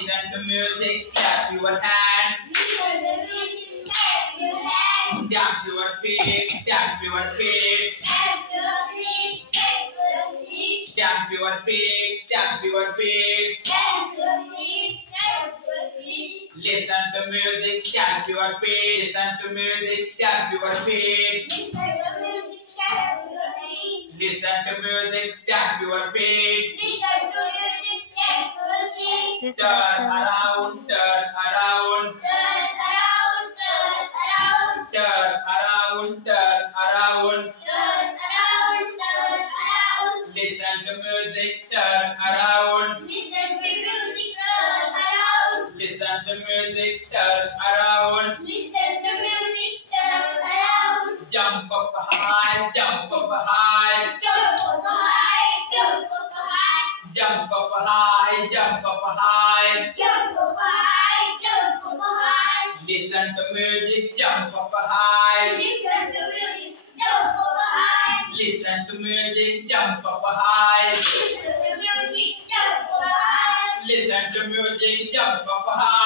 Listen to music, clap your hands. Listen to music, clap your hands. Stamp your feet, stamp your feet. Stamp your feet, stamp your feet. Stamp your feet, stamp your feet. Stamp your feet, stamp your feet. Listen to music, stamp your feet. Listen to music, stamp your feet. Listen to music, stamp your feet. Listen to music, stamp your feet. Listen to music, stamp your feet. Turn around, turn around. Turn around, turn around. Turn around, turn around. Turn around, turn around. Listen to music, turn around. Listen to music, turn around. Listen to music, turn around. Listen to music, turn around. Jump up high, jump up high. Jump up high, jump up high. Jump up high, jump up high. Jump up high, jump up high. Listen to music, jump up high. Listen to music, jump up high. Listen to music, jump up high. Listen to music, jump up high. Listen to music, jump up high.